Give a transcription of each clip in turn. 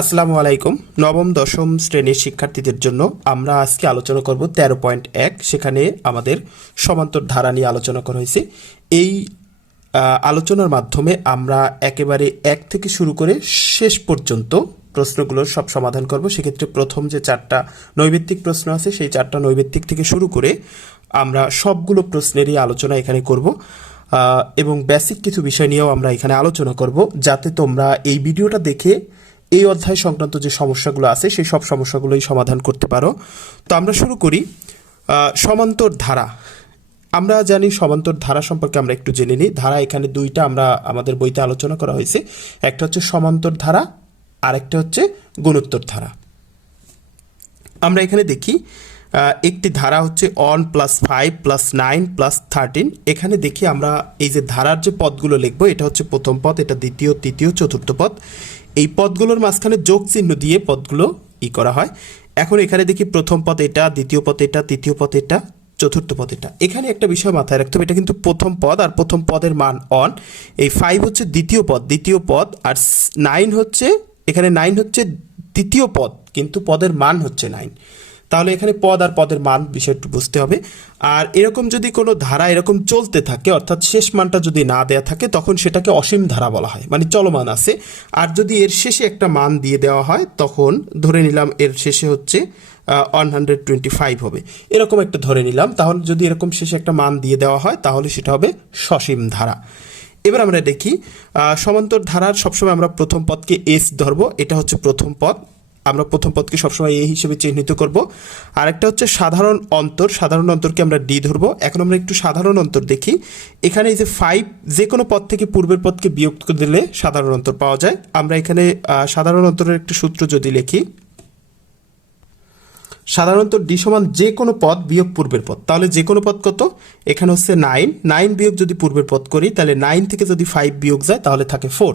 আসসালামু আলাইকুম। নবম, দশম শ্রেণির শিক্ষার্থীদের জন্য আমরা আজকে আলোচনা করব তেরো পয়েন্ট এক। সেখানে আমাদের সমান্তর ধারা নিয়ে আলোচনা করা হয়েছে। এই আলোচনার মাধ্যমে আমরা একেবারে এক থেকে শুরু করে শেষ পর্যন্ত প্রশ্নগুলোর সব সমাধান করব। সেক্ষেত্রে প্রথম যে চারটা নৈবেত্তিক প্রশ্ন আছে, সেই চারটা নৈবেত্তিক থেকে শুরু করে আমরা সবগুলো প্রশ্নেরই আলোচনা এখানে করব। এবং বেসিক কিছু বিষয় নিয়েও আমরা এখানে আলোচনা করব। যাতে তোমরা এই ভিডিওটা দেখে এই অধ্যায় সংক্রান্ত যে সমস্যাগুলো আছে, সেই সব সমস্যাগুলোই সমাধান করতে পারো। তো আমরা শুরু করি সমান্তর ধারা। আমরা জানি সমান্তর ধারা সম্পর্কে আমরা একটু জেনে নিই। ধারা এখানে দুইটা আমরা আমাদের বইতে আলোচনা করা হয়েছে। একটা হচ্ছে সমান্তর ধারা, আরেকটা হচ্ছে গুণোত্তর ধারা। আমরা এখানে দেখি একটি ধারা হচ্ছে one plus five plus nine plus thirteen এখানে দেখি আমরা এই যে ধারার যে পদগুলো লিখব, এটা হচ্ছে প্রথম পদ, এটা দ্বিতীয়, তৃতীয়, চতুর্থ পদ। এই পদগুলোর মাঝখানে যোগ চিহ্ন দিয়ে পদগুলো ই করা হয়। এখন এখানে দেখি প্রথম পদ এটা, দ্বিতীয় পদ এটা, তৃতীয় পদ এটা, চতুর্থ পদ এটা। এখানে একটা বিষয় মাথায় রাখতে হবে, এটা কিন্তু প্রথম পদ আর প্রথম পদের মান অন এই ফাইভ হচ্ছে দ্বিতীয় পদ দ্বিতীয় পদ আর নাইন হচ্ছে, এখানে নাইন হচ্ছে দ্বিতীয় পদ, কিন্তু পদের মান হচ্ছে নাইন তাহলে এখানে পদ আর পদের মান বিষয়টি বুঝতে হবে। আর এরকম যদি কোনো ধারা এরকম চলতে থাকে, অর্থাৎ শেষ মানটা যদি না দেয়া থাকে, তখন সেটাকে অসীম ধারা বলা হয় মানে চলমান আছে। আর যদি এর শেষে একটা মান দিয়ে দেওয়া হয়, তখন ধরে নিলাম এর শেষে হচ্ছে ওয়ান হান্ড্রেড টোয়েন্টি ফাইভ হবে। এরকম একটা ধরে নিলাম, তাহলে যদি এরকম শেষে একটা মান দিয়ে দেওয়া হয়, তাহলে সেটা হবে সসীম ধারা। এবার আমরা দেখি সমান্তর ধারার সবসময় আমরা প্রথম পদকে এস ধরবো, এটা হচ্ছে প্রথম পদ। আমরা প্রথম পদকে সবসময় এই হিসেবে চিহ্নিত করব। আরেকটা হচ্ছে সাধারণ অন্তর। সাধারণ অন্তরকে আমরা ডি ধরব। এখন আমরা একটু সাধারণ অন্তর দেখি। এখানে এই যে ফাইভ যে কোনো পদ থেকে পূর্বের পদকে বিয়োগ দিলে সাধারণ অন্তর পাওয়া যায়। আমরা এখানে সাধারণ অন্তরের একটি সূত্র যদি লিখি সাধারণত ডি সমান যে কোনো পদ বিয়োগ পূর্বের পদ। তাহলে যে কোনো পদ কত? এখানে হচ্ছে নাইন নাইন বিয়োগ যদি পূর্বের পদ করি, তাহলে নাইন থেকে যদি ফাইভ বিয়োগ যায়, তাহলে থাকে ফোর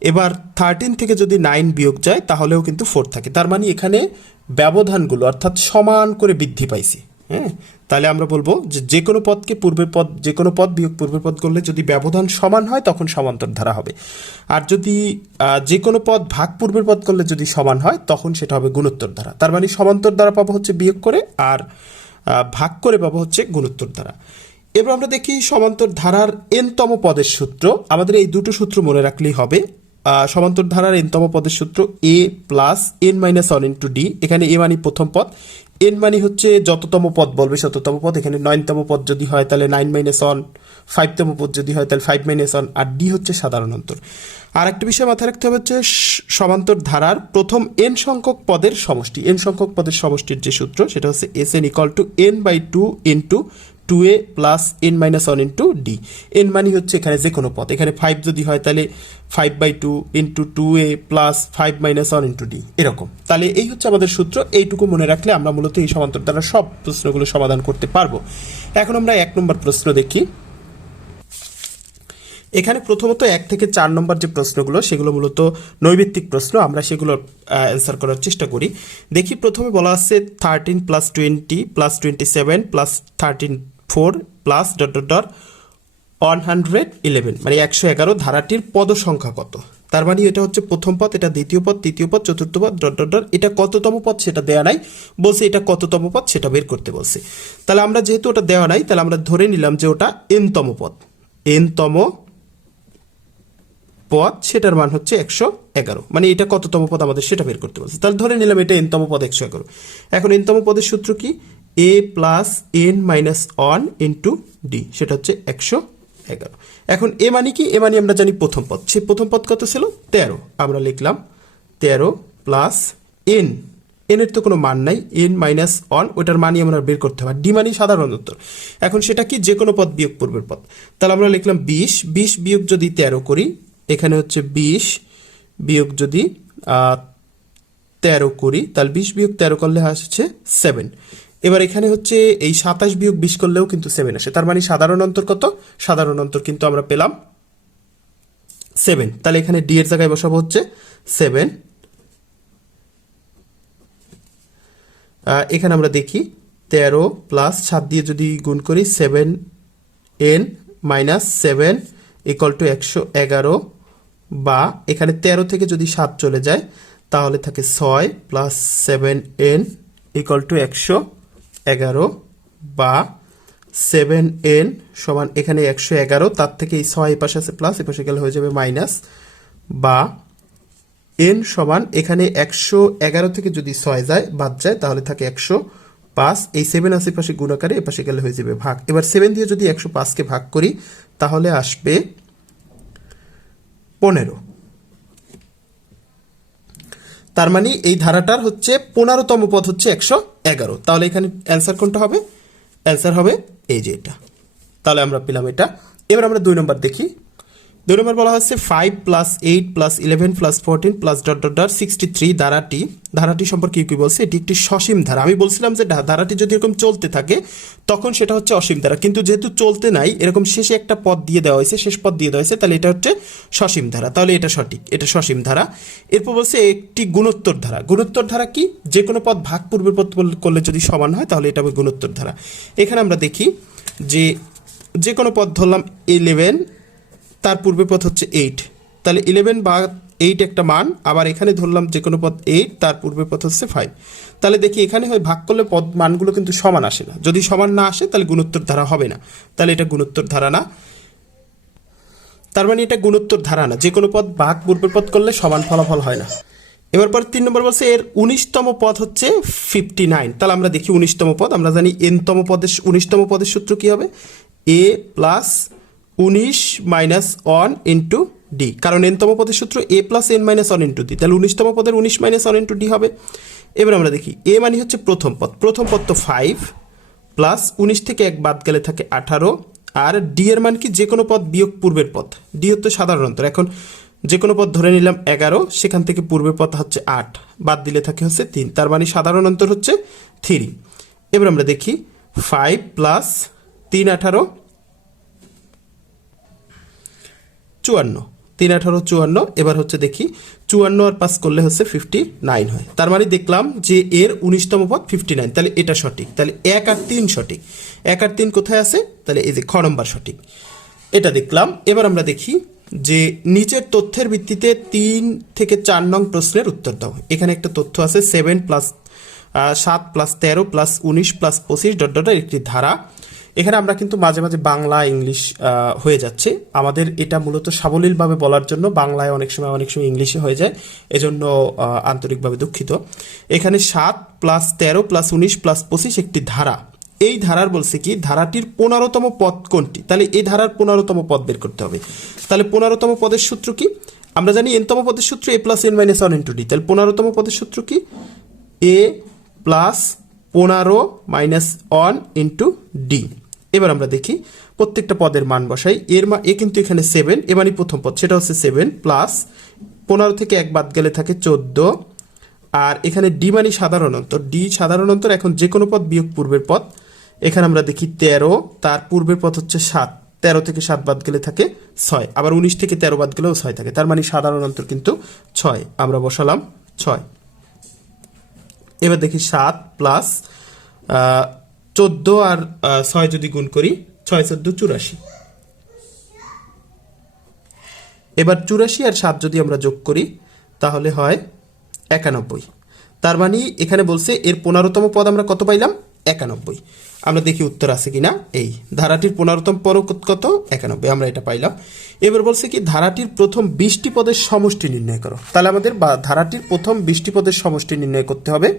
এবার থার্টিন থেকে যদি নাইন বিয়োগ যায়, তাহলেও কিন্তু ফোর থাকে। তার মানে এখানে ব্যবধানগুলো অর্থাৎ সমান করে বৃদ্ধি পাইছি। হ্যাঁ? তাহলে আমরা বলব যে যে কোনো পদকে পূর্বের পদ, যে কোনো পদ বিয়োগ পূর্বের পদ করলে যদি ব্যবধান সমান হয়, তখন সমান্তর ধারা হবে। আর যদি যে কোনো পদ ভাগ পূর্বের পদ করলে যদি সমান হয়, তখন সেটা হবে গুণোত্তর ধারা। তার মানে সমান্তর দ্বারা পাবো হচ্ছে বিয়োগ করে, আর ভাগ করে পাবো হচ্ছে গুণোত্তর ধারা। এবার আমরা দেখি সমান্তর ধারার এনতম পদের সূত্র। আমাদের এই দুটো সূত্র মনে রাখলেই হবে। সমান্তর ধারার এনতম পদের সূত্র a plus n minus one into d এখানে এ মানি প্রথম পদ। এন মানি হচ্ছে যততম পদ বলবে শততম পদ। এখানে নয়নতম পদ যদি হয় তাহলে নাইন মাইনাস ওয়ান ফাইভতম পদ যদি হয় তাহলে ফাইভ মাইনাস ওয়ান আর ডি হচ্ছে সাধারণ অন্তর। আর একটা বিষয় মাথায় রাখতে হবে হচ্ছে সমান্তর ধারার প্রথম এন সংখ্যক পদের সমষ্টি। এন সংখ্যক পদের সমষ্টির যে সূত্র, সেটা হচ্ছে S n equal to n by two into two a plus n minus one into d n মানি হচ্ছে এখানে যে কোনো পদ এখানে ফাইভ যদি হয়, তাহলে five by two into two a plus five minus one into d এরকম। তাহলে এই হচ্ছে আমাদের সূত্র। এইটুকু মনে রাখলে আমরা মূলত এই সমান্তর দ্বারা সব প্রশ্নগুলো সমাধান করতে পারব। এখন আমরা এক নম্বর প্রশ্ন দেখি। এখানে প্রথমত এক থেকে চার নম্বর যে প্রশ্নগুলো, সেগুলো মূলত নৈবেত্তিক প্রশ্ন। আমরা সেগুলো অ্যান্সার করার চেষ্টা করি। দেখি প্রথমে বলা আছে thirteen plus twenty plus twenty seven plus thirteen four plus dot dot dot one hundred eleven মানে একশো এগারো ধারাটির পদ সংখ্যা কত? তার মানে এটা হচ্ছে প্রথম পদ, এটা দ্বিতীয় পদ, তৃতীয় পদ, চতুর্থ পদ, ডট ডট ডট, এটা কততম পদ সেটা দেওয়া নাই। বলছে এটা কততম পদ সেটা বের করতে বলছে। তাহলে আমরা যেহেতু ওটা দেওয়া নাই, তাহলে আমরা ধরে নিলাম যে ওটা এনতম পদ। এনতম পদ সেটার মান হচ্ছে একশো এগারো মানে এটা কততম পদ আমাদের সেটা বের করতে বলছে। তাহলে ধরে নিলাম এটা এনতম পদ একশো এগারো। এখন এনতম পদের সূত্র কি? A plus n minus one into d সেটা হচ্ছে একশো এগারো। এখন এ মানে কি? এ মানে আমরা জানি প্রথম পদ। সেই প্রথম পদ কত ছিল? তেরো। আমরা লিখলাম তেরো প্লাস এন এন এর তো কোনো মান নাই। এন মাইনাস ওয়ান ওটার মানই আমরা বের করতে হবে। ডি মানি সাধারণ উত্তর। এখন সেটা কি? যে কোনো পদ বিয়োগ পূর্বের পদ। তাহলে আমরা লিখলাম বিশ। বিশ বিয়োগ যদি তেরো করি, এখানে হচ্ছে বিশ বিয়োগ যদি তেরো করি, তাহলে বিশ বিয়োগ তেরো করলে আসছে সেভেন এবার এখানে হচ্ছে এই সাতাশ বিয়োগ বিশ করলেও কিন্তু সেভেন আসে। তার মানে সাধারণ অন্তর কত? সাধারণ অন্তর কিন্তু আমরা পেলাম সেভেন তাহলে এখানে ডি এর জায়গায় বসাবো হচ্ছে সেভেন এখানে আমরা দেখি তেরো প্লাস সাত দিয়ে যদি গুণ করি seven n minus seven equal to একশো এগারো বা এখানে তেরো থেকে যদি সাত চলে যায়, তাহলে থাকে ছয় plus seven n equal to একশো এগারো বা সেভেন এন সমান এখানে একশো এগারো, তার থেকে এই ছয় এই পাশে আছে প্লাস এপাশে গেলে হয়ে যাবে মাইনাস বা এন সমান এখানে একশো এগারো থেকে যদি ছয় যায়, বাদ যায়, তাহলে থাকে একশো পাঁচ। এই সেভেন আশি পাশে গুণাকারে এ পাশে গেলে হয়ে যাবে ভাগ। এবার সেভেন দিয়ে যদি একশো পাঁচকে ভাগ করি, তাহলে আসবে পনেরো। তার মানে এই ধারাটার হচ্ছে পনেরোতম পদ হচ্ছে একশো এগারো। তাহলে এখানে অ্যান্সার কোনটা হবে? অ্যান্সার হবে এই যে এটা তাহলে আমরা পেলাম এটা। এবার আমরা দুই নম্বর দেখি। দুই নম্বর বলা হচ্ছে five plus eight plus eleven plus fourteen plus dot dot dot sixty three ধারাটি ধারাটি সম্পর্কে কি বলছে? এটি একটি সসীম ধারা। আমি বলছিলাম যে ধারাটি যদি এরকম চলতে থাকে, তখন সেটা হচ্ছে অসীম ধারা। কিন্তু যেহেতু চলতে নাই, এরকম শেষে একটা পদ দিয়ে দেওয়া হয়েছে, শেষ পদ দিয়ে দেওয়া হয়েছে, তাহলে এটা হচ্ছে সসীম ধারা। তাহলে এটা সঠিক, এটা সসীম ধারা। এরপর বলছে একটি গুণোত্তর ধারা। গুণোত্তর ধারা কি? যে কোনো পদ ভাগ পূর্বের বল- করলে যদি সমান হয়, তাহলে এটা হবে গুণোত্তর ধারা। এখানে আমরা দেখি যে যে কোনো পদ ধরলাম ইলেভেন তার পূর্বে পথ হচ্ছে এইট তাহলে ইলেভেন বা এইট একটা মান, আবার এখানে ধরলাম যে কোনো পদ এইট তার পূর্বে পথ হচ্ছে ফাইভ তাহলে দেখি এখানে হয় ভাগ করলে পদ মানগুলো কিন্তু সমান আসে না। যদি সমান না আসে, তাহলে গুণোত্তর ধারা হবে না। তাহলে এটা গুণোত্তর ধারা না। তার মানে এটা গুণোত্তর ধারা না। যে কোনো পদ ভাগ পূর্বের পদ করলে সমান ফলাফল হয় না। এবার পরে তিন নম্বর বলছে, এর উনিশতম পদ হচ্ছে ফিফটি নাইন তাহলে আমরা দেখি উনিশতম পদ। আমরা জানি এনতম পদের উনিশতম পদের সূত্র কি হবে? এ প্লাস উনিশ মাইনাস ওয়ান ইন্টু ডি কারণ এনতম পদের সূত্র a plus n minus one into d তাহলে উনিশতম পদের উনিশ মাইনাস ওয়ান ইন্টু ডি হবে। এবার আমরা দেখি এ মানে হচ্ছে প্রথম পদ। প্রথম পদ তো ফাইভ প্লাস উনিশ থেকে এক বাদ গেলে থাকে আঠারো। আর ডি এর মান কি? যে কোনো পদ বিয়োগ পূর্বের পদ। ডি হচ্ছে সাধারণত এখন যে কোনো পদ ধরে নিলাম এগারো, সেখান থেকে পূর্বের পথ হচ্ছে আট। বাদ দিলে থাকে হচ্ছে তিন। তার মানে সাধারণ অন্তর হচ্ছে থ্রি এবার আমরা দেখি ফাইভ প্লাস তিন আঠারো চুয়ান্ন। তিন আঠারো, চুয়ান্ন। এবার হচ্ছে দেখি, চুয়ান্ন আর পাস করলে হচ্ছে ফিফটি নাইন হয়। তার মানে দেখলাম যে এর উনিশতম পদ ফিফটি নাইন তাহলে এটা সঠিক। তাহলে এক আর তিন সঠিক। এক আর তিন কোথায় আছে? তাহলে এই যে খ নম্বর সঠিক। এটা দেখলাম। এবার আমরা দেখি যে নিচের তথ্যের ভিত্তিতে তিন থেকে চার নং প্রশ্নের উত্তর দাও। এখানে একটা তথ্য আছে সেভেন প্লাস সাত প্লাস তেরো প্লাস উনিশ প্লাস পঁচিশ ডট ডট একটি ধারা। এখানে আমরা কিন্তু মাঝে মাঝে বাংলা, ইংলিশ হয়ে যাচ্ছে। আমাদের এটা মূলত সাবলীলভাবে বলার জন্য বাংলায় অনেক সময় অনেক সময় ইংলিশে হয়ে যায়, এজন্য আন্তরিকভাবে দুঃখিত। এখানে সাত প্লাস তেরো প্লাস উনিশ প্লাস পঁচিশ একটি ধারা। এই ধারার বলছে কি, ধারাটির পনেরোতম পদ কোনটি? তাহলে এই ধারার পনেরোতম পদ বের করতে হবে। তাহলে পনেরোতম পদের সূত্র কি? আমরা জানি এনতম পদের সূত্র a plus n minus one into d. তাহলে পনেরোতম পদের সূত্র কি? এ প্লাস পনেরো মাইনাস ওয়ান ইন্টু ডি। এবার আমরা দেখি প্রত্যেকটা পদের মান বসাই। এর মা এ কিন্তু এখানে সেভেন এ মানে প্রথম পদ, সেটা হচ্ছে সেভেন প্লাস পনেরো থেকে এক বাদ গেলে থাকে চোদ্দ। আর এখানে ডি মানে সাধারণ অন্তর। ডি সাধারণ অন্তর এখন যে কোনো পদ বিয়োগ পূর্বের পদ। এখানে আমরা দেখি তেরো, তার পূর্বের পথ হচ্ছে সাত। তেরো থেকে সাত বাদ গেলে থাকে ছয়। আবার উনিশ থেকে তেরো বাদ গেলেও ছয় থাকে। তার মানে সাধারণ অন্তর কিন্তু ছয়। আমরা বসালাম ছয়। এবার দেখি সাত প্লাস চোদ্দ আর ছয় যদি গুণ করি, ছয় চোদ্দ চুরাশি। এবার চুরাশি আর সাত যদি আমরা যোগ করি, তাহলে হয় একানব্বই। তার মানে এখানে বলছে এর পনেরোতম পদ আমরা কত পাইলাম? একানব্বই। আমরা দেখি উত্তর আছে কিনা? এই, ধারাটির পনেরোতম পদ কত? একানব্বই। আমরা এটা পাইলাম। এবার বলছে কি, ধারাটির প্রথম বিশটি পদের সমষ্টি নির্ণয় করো। তাহলে আমাদের বা ধারাটির প্রথম বিশটি পদের সমষ্টি নির্ণয় করতে হবে।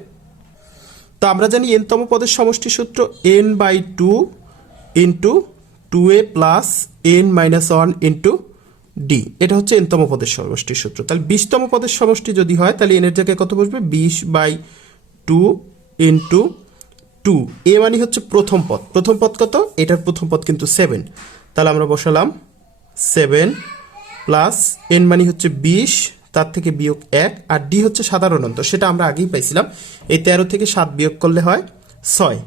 তো আমরা জানি এনতম পদের সমষ্টি সূত্র n by two into two a plus n minus one into d এটা হচ্ছে এনতম পদের সমষ্টির সূত্র। তাহলে বিশতম পদের সমষ্টি যদি হয়, তাহলে এনের জায়গায় কত বসবে? বিশ by two into two a মানে হচ্ছে প্রথম পদ। প্রথম পদ কত? এটার প্রথম পদ কিন্তু সেভেন তাহলে আমরা বসালাম সেভেন প্লাস এন মানে হচ্ছে বিশ তার থেকে বিয়োগ এক আর ডি হচ্ছে সাধারণ অন্তর, সেটা আমরা আগেই পাইছিলাম। এই তেরো থেকে সাত বিয়োগ করলে হয় ছয়।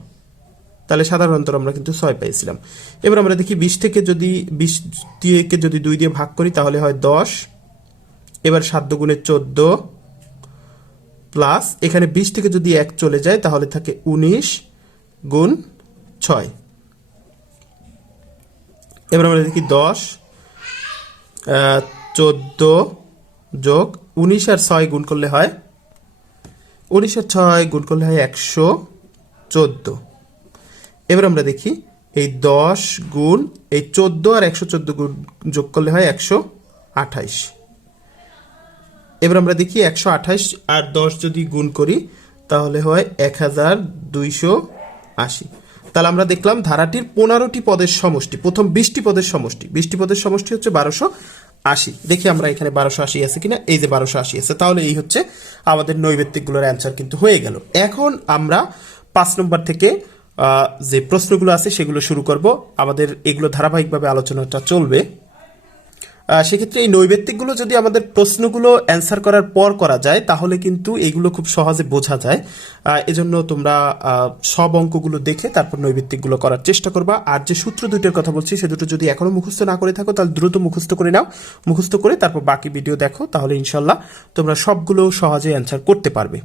তাহলে সাধারণ অন্তর আমরা কিন্তু ছয় পাইছিলাম। এবার আমরা দেখি বিশ থেকে যদি, বিশ দিয়েকে যদি দুই দিয়ে ভাগ করি, তাহলে হয় দশ। এবার সাত গুণে চোদ্দ প্লাস, এখানে বিশ থেকে যদি এক চলে যায়, তাহলে থাকে উনিশ গুণ ছয়। এবার আমরা দেখি দশ চোদ্দ যোগ উনিশ আর ছয় গুণ করলে হয়? উনিশ আর ছয় গুণ করলে হয় একশো চোদ্দ। এবার আমরা দেখি, এই দশ গুণ, এই চোদ্দ আর একশো চোদ্দ গুণ যোগ করলে হয় একশো আঠাইশ। এবার আমরা দেখি, একশো আঠাইশ আর দশ যদি গুণ করি, তাহলে হয় এক হাজার দুইশো আশি। তাহলে আমরা দেখলাম ধারাটির পনেরোটি পদের সমষ্টি, প্রথম বিশটি পদের সমষ্টি। বিশটি পদের সমষ্টি হচ্ছে বারোশো আশি। দেখি আমরা এখানে বারোশো আশি আছে কিনা? এই যে বারোশো আশি আছে, তাহলে এই হচ্ছে আমাদের নৈবেত্তিকগুলোর অ্যান্সার কিন্তু হয়ে গেল। এখন আমরা পাঁচ নম্বর থেকে যে প্রশ্নগুলো আছে সেগুলো শুরু করব। আমাদের এগুলো ধারাবাহিকভাবে আলোচনাটা চলবে। সেক্ষেত্রে এই নৈবেত্তিকগুলো যদি আমাদের প্রশ্নগুলো অ্যান্সার করার পর করা যায়, তাহলে কিন্তু এগুলো খুব সহজে বোঝা যায়। এজন্য তোমরা সব অঙ্কগুলো দেখে তারপর নৈবেত্তিকগুলো করার চেষ্টা করবা। আর যে সূত্র দুটোর কথা বলছি, সে দুটো যদি এখনও মুখস্থ না করে থাকো, তাহলে দ্রুত মুখস্থ করে নাও। মুখস্থ করে তারপর বাকি ভিডিও দেখো, তাহলে ইনশাল্লাহ তোমরা সবগুলো সহজে অ্যান্সার করতে পারবে।